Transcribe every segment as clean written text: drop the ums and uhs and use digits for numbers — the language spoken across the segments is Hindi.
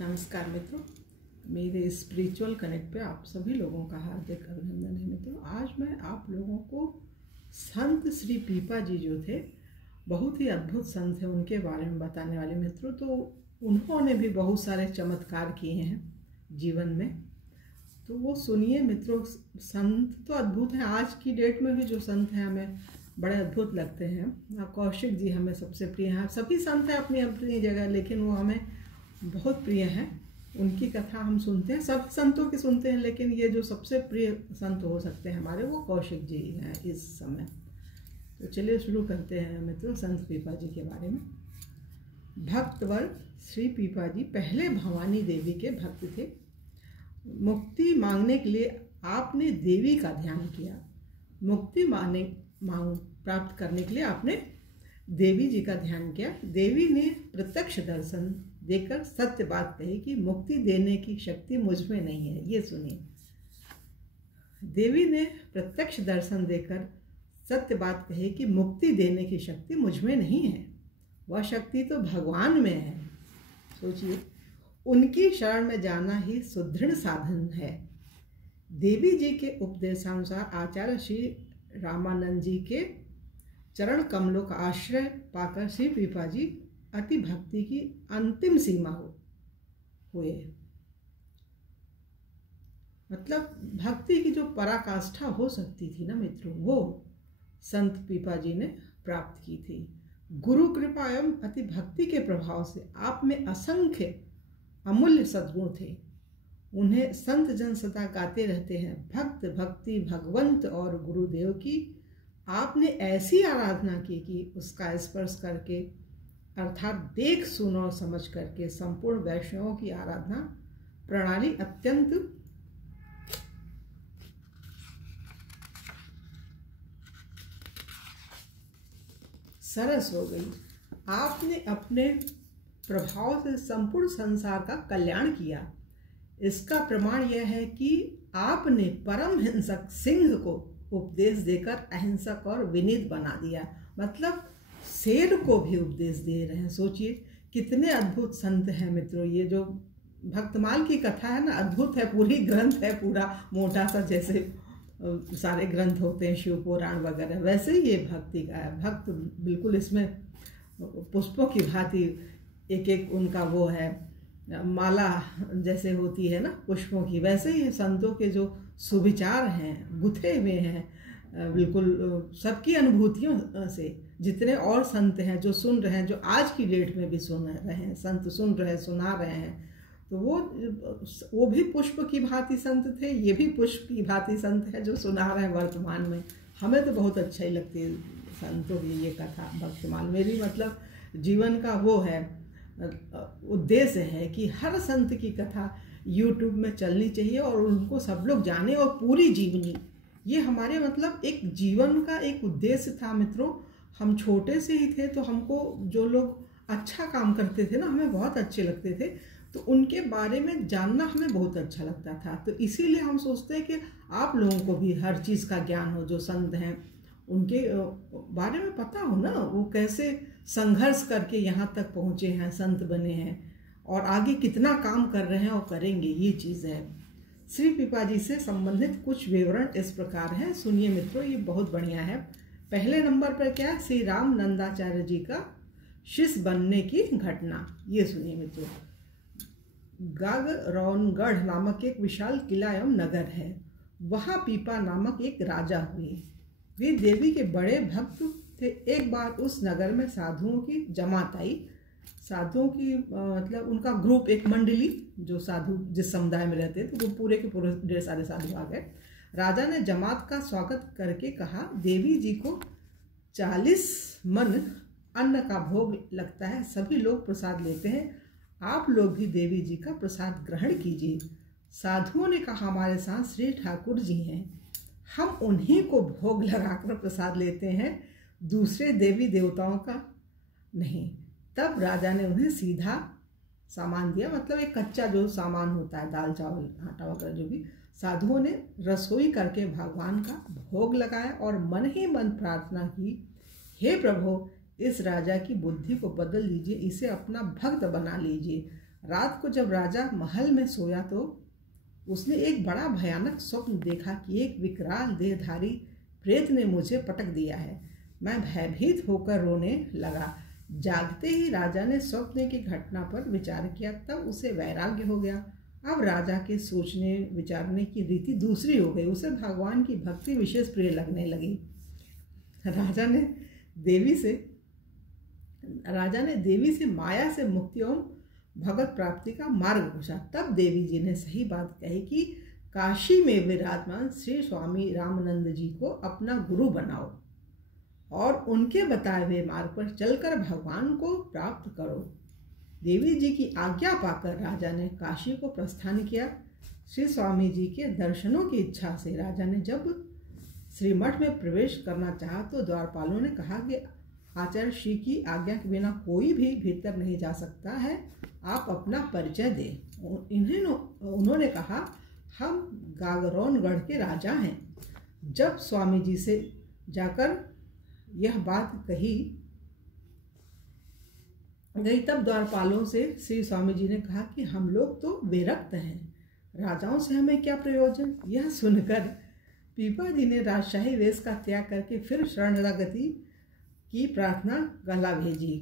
नमस्कार मित्रों, मेरे स्पिरिचुअल कनेक्ट पे आप सभी लोगों का हार्दिक अभिनंदन है। मित्रों, आज मैं आप लोगों को संत श्री पीपा जी जो थे, बहुत ही अद्भुत संत हैं, उनके बारे में बताने वाले। मित्रों, तो उन्होंने भी बहुत सारे चमत्कार किए हैं जीवन में, तो वो सुनिए मित्रों। संत तो अद्भुत हैं, आज की डेट में भी जो संत हैं हमें बड़े अद्भुत लगते हैं। कौशिक जी हमें सबसे प्रिय हैं। सभी संत हैं अपनी अपनी जगह, लेकिन वो हमें बहुत प्रिय हैं। उनकी कथा हम सुनते हैं, सब संतों की सुनते हैं, लेकिन ये जो सबसे प्रिय संत हो सकते हैं हमारे, वो कौशिक जी हैं इस समय। तो चलिए शुरू करते हैं मित्रों संत पीपा जी के बारे में। भक्तवर श्री पीपा जी पहले भवानी देवी के भक्त थे। मुक्ति मांगने के लिए आपने देवी का ध्यान किया। मुक्ति प्राप्त करने के लिए आपने देवी जी का ध्यान किया। देवी ने प्रत्यक्ष दर्शन देकर सत्य बात कही कि मुक्ति देने की शक्ति मुझ में नहीं है। ये सुनिए, देवी ने प्रत्यक्ष दर्शन देकर सत्य बात कही कि मुक्ति देने की शक्ति मुझ में नहीं है, वह शक्ति तो भगवान में है। सोचिए, उनकी शरण में जाना ही सुदृढ़ साधन है। देवी जी के उपदेशानुसार आचार्य श्री रामानंद जी के चरण कमलों का आश्रय पाकर श्री पीपा जी अति भक्ति की अंतिम सीमा हुए। मतलब भक्ति की जो पराकाष्ठा हो सकती थी ना मित्रों, वो संत पीपा जी ने प्राप्त की थी। गुरु कृपा एवं अति भक्ति के प्रभाव से आप में असंख्य अमूल्य सद्गुण थे। उन्हें संत जन सदा गाते रहते हैं। भक्त भक्ति भगवंत और गुरुदेव की आपने ऐसी आराधना की कि उसका स्पर्श करके, अर्थात देख सुन और समझ करके, संपूर्ण वैष्णवों की आराधना प्रणाली अत्यंत सरस हो गई। आपने अपने प्रभाव से संपूर्ण संसार का कल्याण किया। इसका प्रमाण यह है कि आपने परम हिंसक सिंह को उपदेश देकर अहिंसक और विनीत बना दिया। मतलब शेर को भी उपदेश दे रहे हैं। सोचिए कितने अद्भुत संत हैं मित्रों। ये जो भक्तमाल की कथा है ना, अद्भुत है। पूरी ग्रंथ है, पूरा मोटा सा, जैसे सारे ग्रंथ होते हैं शिव पुराण वगैरह, वैसे ही ये भक्ति का है। भक्त बिल्कुल इसमें पुष्पों की भांति एक एक उनका वो है, माला जैसे होती है ना पुष्पों की, वैसे ही संतों के जो सुविचार हैं गुथे हुए हैं बिल्कुल सबकी अनुभूतियों से। जितने और संत हैं जो सुन रहे हैं, जो आज की डेट में भी सुन रहे हैं, संत सुन रहे हैं, सुना रहे हैं, तो वो भी पुष्प की भांति संत थे, ये भी पुष्प की भांति संत है जो सुना रहे हैं वर्तमान में। हमें तो बहुत अच्छा ही लगती है संतों की ये कथा भक्तमाल। मेरी मतलब जीवन का वो है, उद्देश्य है कि हर संत की कथा YouTube में चलनी चाहिए और उनको सब लोग जाने, और पूरी जीवनी। ये हमारे मतलब एक जीवन का एक उद्देश्य था मित्रों। हम छोटे से ही थे तो हमको जो लोग अच्छा काम करते थे ना, हमें बहुत अच्छे लगते थे, तो उनके बारे में जानना हमें बहुत अच्छा लगता था। तो इसीलिए हम सोचते हैं कि आप लोगों को भी हर चीज़ का ज्ञान हो। जो संत हैं उनके बारे में पता हो ना, वो कैसे संघर्ष करके यहाँ तक पहुँचे हैं, संत बने हैं, और आगे कितना काम कर रहे हैं और करेंगे, ये चीज़ है। श्री पीपा जी से संबंधित कुछ विवरण इस प्रकार हैं, सुनिए मित्रों, ये बहुत बढ़िया है। पहले नंबर पर क्या है, श्री राम नंदाचार्य जी का शिष्य बनने की घटना, ये सुनिए मित्रों। गागरौनगढ़ नामक एक विशाल किला एवं नगर है। वहाँ पीपा नामक एक राजा हुए। वे देवी के बड़े भक्त थे। एक बार उस नगर में साधुओं की जमात आई। साधुओं की मतलब उनका ग्रुप, एक मंडली, जो साधु जिस समुदाय में रहते थे, तो वो पूरे के पूरे ढेर सारे साधु आ गए। राजा ने जमात का स्वागत करके कहा, देवी जी को 40 मन अन्न का भोग लगता है, सभी लोग प्रसाद लेते हैं, आप लोग भी देवी जी का प्रसाद ग्रहण कीजिए। साधुओं ने कहा, हमारे साथ श्री ठाकुर जी हैं, हम उन्हीं को भोग लगाकर प्रसाद लेते हैं, दूसरे देवी देवताओं का नहीं। तब राजा ने उन्हें सीधा सामान दिया, मतलब एक कच्चा जो सामान होता है, दाल चावल आटा वगैरह जो भी। साधुओं ने रसोई करके भगवान का भोग लगाया और मन ही मन प्रार्थना की, हे प्रभु, इस राजा की बुद्धि को बदल लीजिए, इसे अपना भक्त बना लीजिए। रात को जब राजा महल में सोया तो उसने एक बड़ा भयानक स्वप्न देखा कि एक विकराल देहधारी प्रेत ने मुझे पटक दिया है। मैं भयभीत होकर रोने लगा। जागते ही राजा ने स्वप्न की घटना पर विचार किया, तब उसे वैराग्य हो गया। अब राजा के सोचने विचारने की रीति दूसरी हो गई। उसे भगवान की भक्ति विशेष प्रिय लगने लगी। राजा ने देवी से माया से मुक्ति एवं भगवत प्राप्ति का मार्ग पूछा। तब देवी जी ने सही बात कही कि काशी में विराजमान श्री स्वामी रामानंद जी को अपना गुरु बनाओ और उनके बताए हुए मार्ग पर चलकर भगवान को प्राप्त करो। देवी जी की आज्ञा पाकर राजा ने काशी को प्रस्थान किया। श्री स्वामी जी के दर्शनों की इच्छा से राजा ने जब श्रीमठ में प्रवेश करना चाहा तो द्वारपालों ने कहा कि आचार्य श्री की आज्ञा के बिना कोई भी भीतर नहीं जा सकता है, आप अपना परिचय दें। उन्होंने कहा, हम गागरोनगढ़ के राजा हैं। जब स्वामी जी से जाकर यह बात कही गई तब द्वारपालों से श्री स्वामी जी ने कहा कि हम लोग तो विरक्त हैं, राजाओं से हमें क्या प्रयोजन। यह सुनकर पीपा जी ने राजशाही वेश का त्याग करके फिर शरणागति की प्रार्थना गला भेजी।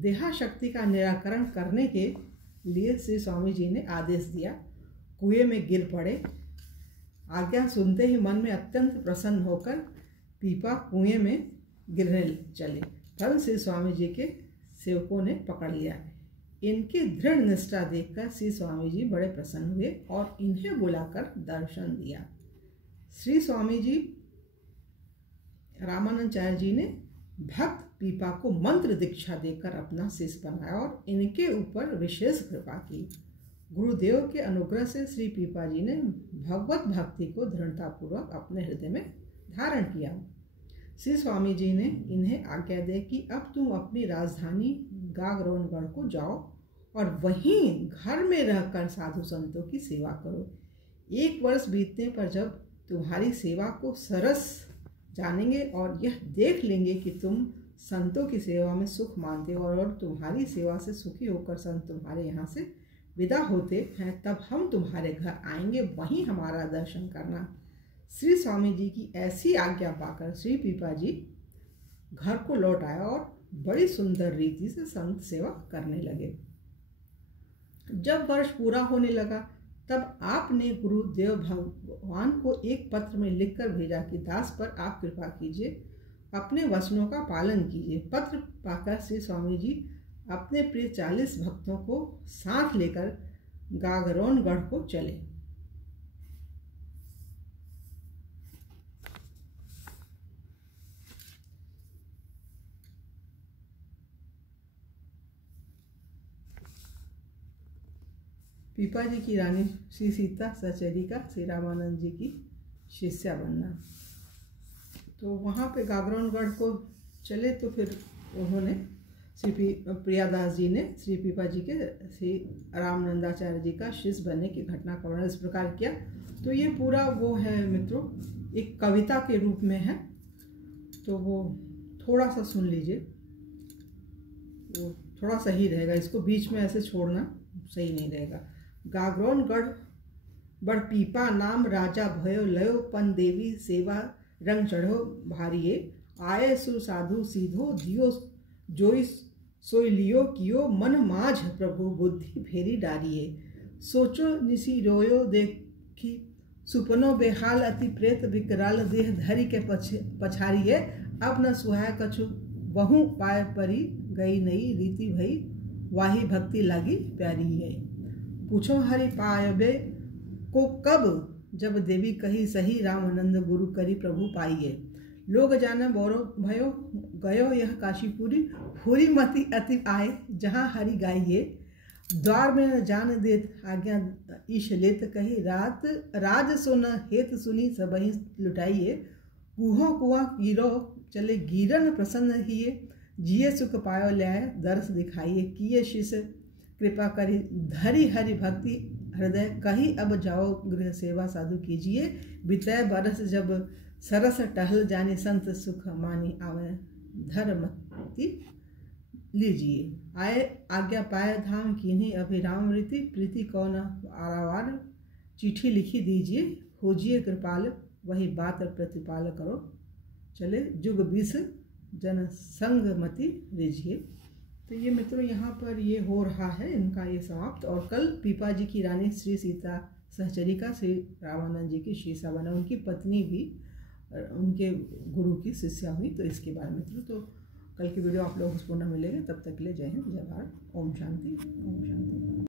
देहा शक्ति का निराकरण करने के लिए श्री स्वामी जी ने आदेश दिया। कुएं में गिर पड़े। आज्ञा सुनते ही मन में अत्यंत प्रसन्न होकर पीपा कुएं में गिरने चले। तब श्री स्वामी जी के सेवकों ने पकड़ लिया। इनकी दृढ़ निष्ठा देखकर श्री स्वामी जी बड़े प्रसन्न हुए और इन्हें बुलाकर दर्शन दिया। श्री स्वामी जी रामानंदाचार्य जी ने भक्त पीपा को मंत्र दीक्षा देकर अपना शिष्य बनाया और इनके ऊपर विशेष कृपा की। गुरुदेव के अनुग्रह से श्री पीपा जी ने भगवत भक्ति को दृढ़तापूर्वक अपने हृदय में धारण किया। श्री स्वामी जी ने इन्हें आज्ञा दी कि अब तुम अपनी राजधानी गागरोनगढ़ को जाओ और वहीं घर में रहकर साधु संतों की सेवा करो। 1 वर्ष बीतने पर जब तुम्हारी सेवा को सरस जानेंगे और यह देख लेंगे कि तुम संतों की सेवा में सुख मानते हो और तुम्हारी सेवा से सुखी होकर संत तुम्हारे यहाँ से विदा होते हैं, तब हम तुम्हारे घर आएंगे, वहीं हमारा दर्शन करना। श्री स्वामी जी की ऐसी आज्ञा पाकर श्री पीपा जी घर को लौट आया और बड़ी सुंदर रीति से संत सेवा करने लगे। जब वर्ष पूरा होने लगा तब आपने गुरुदेव भगवान को एक पत्र में लिखकर भेजा कि दास पर आप कृपा कीजिए, अपने वचनों का पालन कीजिए। पत्र पाकर श्री स्वामी जी अपने प्रिय 40 भक्तों को साथ लेकर गागरोनगढ़ को चले। पीपा जी की रानी श्री सीता सचरिका श्री रामानंद जी की शिष्या बनना। तो वहाँ पे गागरोनगढ़ को चले तो फिर उन्होंने श्री प्रियादास जी ने श्री पीपा जी के श्री रामानंदाचार्य जी का शिष्य बनने की घटना का वर्णन इस प्रकार किया। तो ये पूरा वो है मित्रों, एक कविता के रूप में है, तो वो थोड़ा सा सुन लीजिए, वो थोड़ा सही रहेगा। इसको बीच में ऐसे छोड़ना सही नहीं रहेगा। गागरोनगढ़ बड़ पीपा नाम राजा भयो लयो पन देवी सेवा रंग चढ़ो भारिये आये सु साधु सीधो दियो जोई सोई लियो कियो मन माझ प्रभु बुद्धि फेरी डारिये सोचो निसी रोयो देखी सुपनो बेहाल अति प्रेत विकराल देह धरी के पछारिये अब न सुहाय कछु बहु पाय परी गई नई रीति भई वाही भक्ति लागी प्यारी है। पूछो हरि पायबे को कब जब देवी कही सही रामानंद गुरु करी प्रभु पाइये लोग जाना बोरो भयो गयो यह काशीपुरी फूरी मति अति आए जहाँ हरि गाइये द्वार में जान देत आज्ञा ईश लेत कही रात राज सुन हेत सुनी सबही लुटाइये कुहो कुआ गिरो चले गिरन प्रसन्न हिये जिये सुख पायो ल्याय दर्श दिखाइए किए शिष्य कृपा करी धरी हरि भक्ति हृदय कही अब जाओ गृह सेवा साधु कीजिए बितय बरस जब सरस टहल जाने संत सुख मानी आवे धर्मति लीजिए। आए आज्ञा पाए धाम कीन्ही अभिराम रीति, प्रीति कौन आरावार चिट्ठी लिखी दीजिए, होजिए कृपाल वही बात प्रतिपाल करो, चले जुग बीस जन संगमति रिझिए। तो ये मित्रों यहाँ पर ये हो रहा है इनका ये समाप्त। और कल पीपा जी की रानी श्री सीता सहचरिका श्री रामानंद जी की शीशा बना, उनकी पत्नी भी उनके गुरु की शिष्या हुई। तो इसके बारे में मित्रों तो कल की वीडियो आप लोगों को पुनः मिलेगा। तब तक के लिए जय हिंद, जय भारत, ओम शांति, ओम शांति।